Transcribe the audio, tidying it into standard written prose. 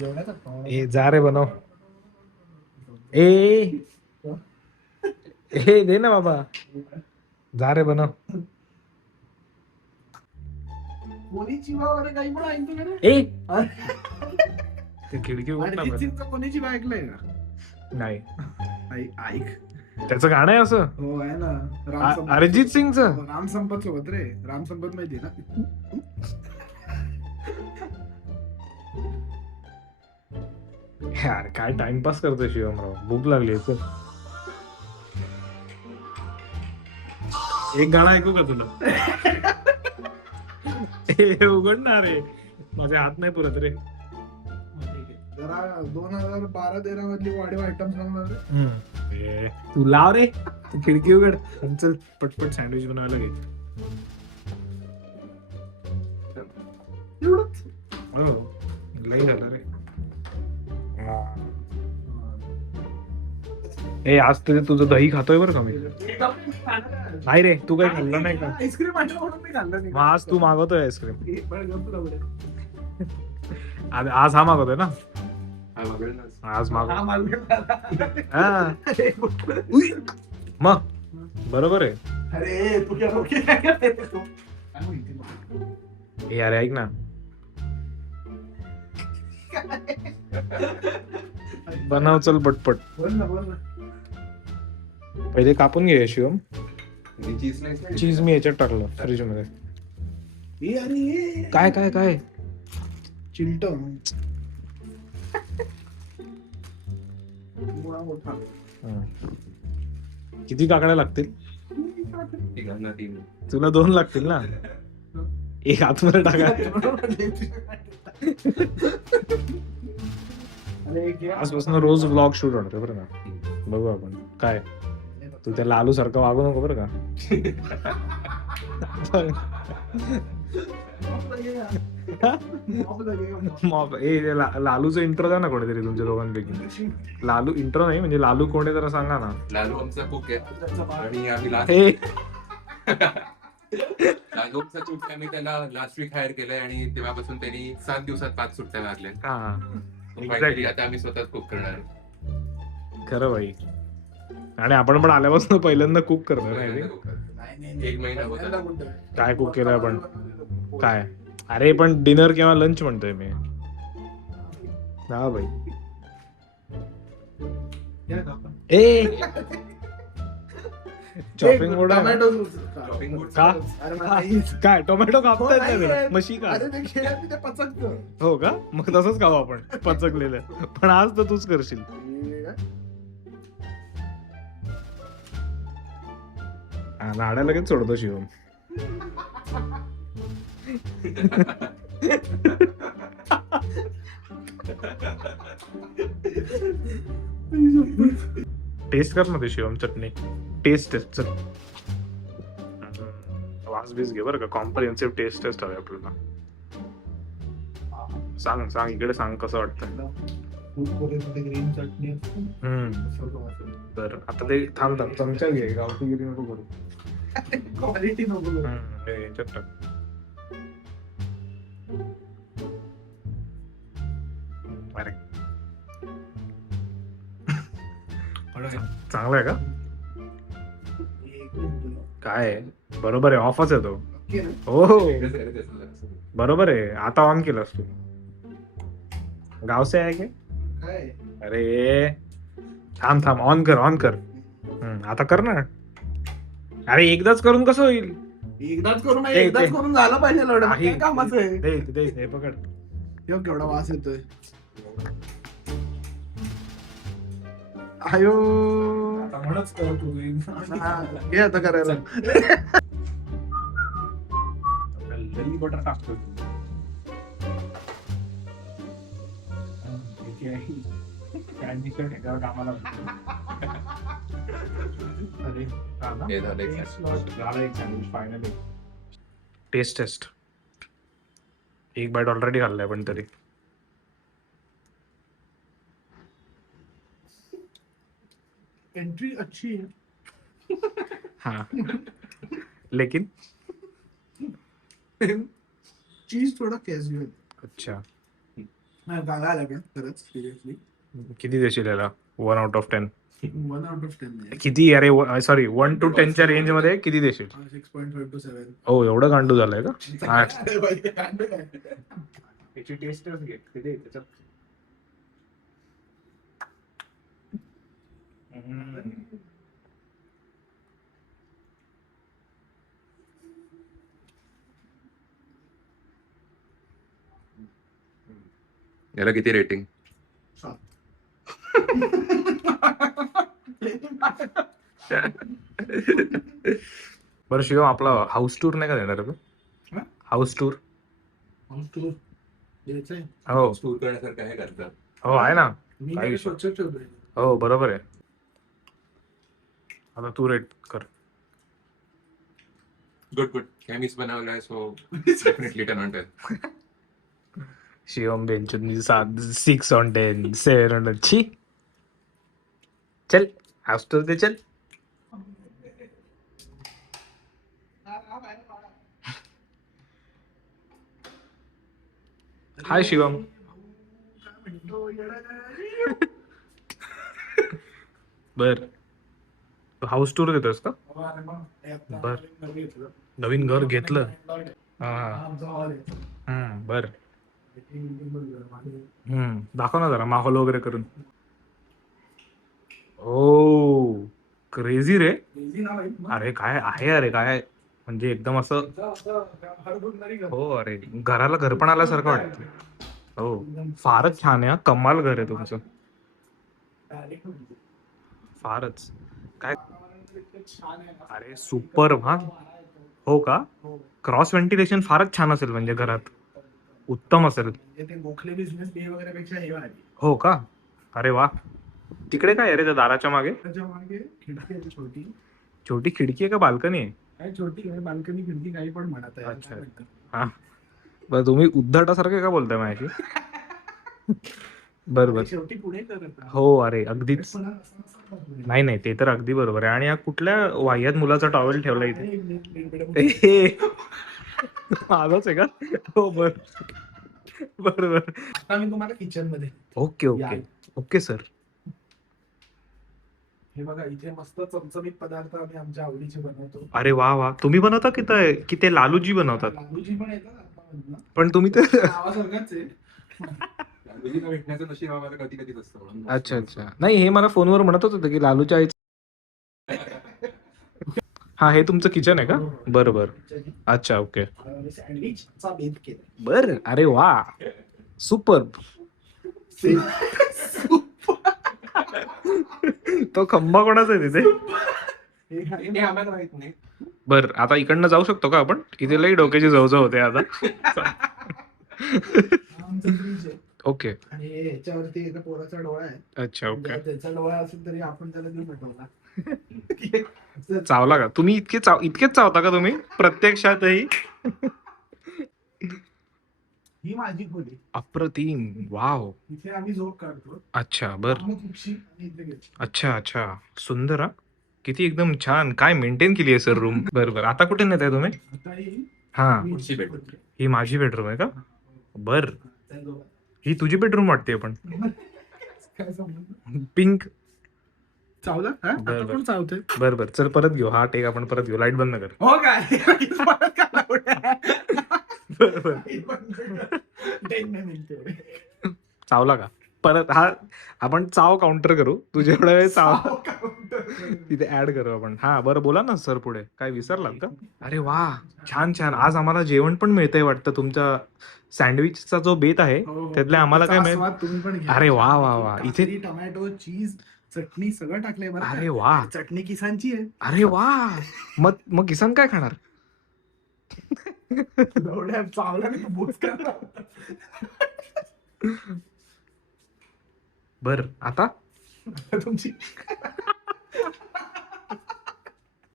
ए जा रे बनव. ए ए दे ना बाबा, जा रे बनव. ए ते खिडकी उघड ना बरं. कोणीची ऐकलंय का? नाही, ऐक. त्याचं गाणं आहे असं. हो आहे ना, राम संपत. अरिजित सिंगचं. राम संपत सोबत रे, राम संपत माहिती ना. यार काय टाइमपास करतोय शिवमराव, भूक लागली. एक गाणं ऐकू का तुला? हे उघड ना रे, माझे हात नाही पुरत रे. जरा 2012-13 मधली वाढीव आयटम सांगणार. तू लाव रे, तू खिडकी उघड. चल पटपट सँडविच बनवायला घे. एवढंच. हो लई झालं रे. ए आज तुझं दही खातोय बरं का मी. नाही रे, तू काही खाल्लं नाही का? आईस्क्रीम म्हणून मी खाल्लं नाही. मग आज तू मागवतोय आईस्क्रीम. आज हा मागवतोय ना. आज मग बरोबर आहे. अरे तू हे अरे ऐक ना, बनव चल पटपट. बोल ना. पहिले कापून घे शिवम. चीज मी याच्यात टाकलं फ्रीज मध्ये. काय काय काय चिलट. किती काकड्या लागतील? तुला 2 लागतील ना. एक आतमध्ये टाका. आजपासून रोज व्लॉग शूट होणार बरं का. बघू आपण काय. तू त्या लालू सारखं वागू नको बरं का. लालूचा इंट्रो द्या ना कोणीतरी तुमच्या दोघांपैकी. लालू इंट्रो नाही म्हणजे लालू कोण आहे जरा सांगा ना. लालू आमचा कुक आहे आणि आम्ही लालूचा कुक आम्ही त्याला लास्ट वीक हायर केलंय आणि तेव्हापासून त्यांनी 7 दिवसात 5 सुट्ट्या मारल्या. आता आम्ही स्वतःच कुक करणार. खरं भाई. आणि आपण पण आल्यापासून पहिल्यांदा कुक करणार नाही. 1 महिना होता. काय कुक केलं आपण? काय अरे पण डिनर किंवा लंच म्हणतोय मी. हा भाई. ए चॉपिंग बोर्ड काय टोमॅटो कापताय मशी का? हो का, मग तसंच खाऊ आपण पचकलेलं. पण आज तर तूच करशील. नाड्या लगेच सोडतो शिवम. टेस्ट कर ना ते शिवम चटणी. टेस्ट वास बीस घे बरं का. कॉम्प्रिहेन्सिव्ह टेस्ट हवे आपल्याला. सांग सांग इकडे सांग कसं वाटतं. ग्रीन चटणी. तर आता ते थांब चमचा घे. गावठी गिरी नको करू. क्वालिटी नको. चांगला आहे का? काय बरोबर आहे. ऑफच आहे तो. हो बरोबर आहे. आता ऑन केलास तू. गावसे आहे काय? अरे थांब थांब ऑन कर. आता कर ना. अरे एकदाच करून कसं होईल? एकदाच करून झालं पाहिजे. लढत कामाचं आहे. हे पकड. केवढा वास येतोय. आयो म्हणूनच घे आता करायला. बटर टाकतो. कामाला टेस्ट एक बाईट ऑलरेडी खाल्लाय पण तरी. एंट्री अच्छी है. हाँ लेकिन चीज थोड़ा कैजुअल. अच्छा नाही गाला आला पण खरंच सिरियसली किती देशील याला 1 out of 10? 1 out of 10 नाही किती अरे सॉरी 1 to 10 च्या रेंज मध्ये किती देशील? 6.5 to 7 हो एवढं गांडू झालंय का? हा. अरे बाई, ते कांड काय? त्याची टेस्टच घे किती त्याच्यात. याला किती रेटिंग? 7. बरं शिवम आपला हाऊस टूर नाही का देणार तू? हा? हाऊस टूर टूर द्यायचंय हो टूर करण्यासारखं आहे करतात. हो आहे ना. मी काय काय विषय? स्वच्छ ठेवतोय हो बरोबर आहे. आता तू रेट कर. Good good. कॅमिस बनवलाय सो डेफिनेटली 10 on 10. शिवम बेंचनी 6 on 10 7 on 10 छी. चल हाऊस टूर दे चल. हाय शिवम. बर हाऊस टूर देतोस का? बर. नवीन घर घेतलं. हा बर. दाखव ना जरा माहोल वगैरे करून. ओ क्रेझी रे. अरे काय आहे अरे काय म्हणजे एकदम असं हो अरे घराला घर पण आल्यासारखं वाटतं. हो फारच छान आहे हा. कमाल घर आहे तुमचं फारच. काय अरे सुपर हा. हो का? क्रॉस व्हेंटिलेशन फारच छान असेल म्हणजे घरात उत्तम असेल. ते गोखले बिझनेस बे वगैरे पेक्षा हे भारी. हो का? अरे वा. तिकडे काय आहे रे त्या दाराच्या मागे? त्याच्या मागे खिडकी आहे छोटी. छोटी खिडकी आहे का बाल्कनी आहे? काय छोटी आहे बाल्कनी खिडकी काही पण म्हणत आहे. अच्छा. हा बरं तुम्ही उद्धटासारखे का बोलताय माझ्याशी? बर बर. शेवटी पुढे करत हो अरे अगदीच. नाही नाही ते तर अगदी बरोबर आहे. आणि हा कुठल्या वाह्यात मुलाचा टॉवेल ठेवला इथे? आलोच आहे का? हो बर बर बर. आता मी तुम्हाला किचन मध्ये ओके ओके ओके सर. हे बघा इथे मस्त चमचमीत पदार्थ आम्ही आमच्या आवडीचे बनवतो. अरे वा वा. तुम्ही बनवता की ते लालूजी बनवतात? लालूजी पण येतात आत्तामधनं. पण तुम्ही तर नावासारखंच आहे. लालूजीला भेटण्याचं नशीब आम्हाला कधी कधीच असतं म्हणून. अच्छा अच्छा. नाही हे मला फोनवर म्हणतच होतं की लालूच्या आईचं. हा हे तुमचं किचन आहे का? बरं बरं. अच्छा ओके. सँडविचचा बेत केला. बर अरे वा सुपर. तो खंबा कोणाचा आहे तिथे? हे आम्हाला माहित नाही. बर आता इकडनं जाऊ शकतो का आपण? इथे लई डोक्याची जवजव होते आता. आमचं फ्रीज आहे. ओके आणि ह्याच्यावरती एका पोराचा डोळा आहे. अच्छा ओके. म्हणजे त्याचा डोळा असेल तरी आपण त्याला देऊ पेटवला. चावला का तुम्ही? इतकेच चावता का तुम्ही प्रत्यक्षातही? ही माझी खोली. अप्रतिम. वाव. इथे आम्ही झोप काढतो. अच्छा बर. आम्ही खुपशी आणि इथे घेतो. अच्छा अच्छा सुंदर हा. किती एकदम छान. काय मेंटेन केली आहे सर रूम. बरं बरं. आता कुठे नेताय तुम्ही? आता ही हा पुढची bedroom. ही माझी बेडरूम आहे का? बर. त्या दोघांना. ही तुझी बेडरूम वाटते पण काय समजलं? पिंक. चावलं? हा? बरं, आता बरं. कोण चावतंय? बर बर चल परत घेऊ हा टेक आपण परत घेऊ. लाईट बंद कर. हो काय? परत का लावलंय? बर बर. 10 मिनिटं तेवढे. चावला का? परत हा आपण चाव काउंटर करू. तू जेवढा वेळ चाव तिथे ऍड करू आपण. हा बरं बोला ना सर पुढे. काय विसरलात का? अरे वा छान छान. आज आम्हाला जेवण पण मिळतंय वाटतं. तुमचा सँडविचचा जो बेत आहे हो, हो. त्यातले आम्हाला काय त्याचा मिळेल? आस्वाद तुम्ही पण घ्या. अरे वा वा वा. इथे काकडी, टोमॅटो चीज चटणी सगळं टाकलंय बरं का? अरे वा. चटणी किसानची आहे. अरे वा. मग किसन काय खाणार? एवढ्या चावला नाही बोच करणार. बर आता तुमची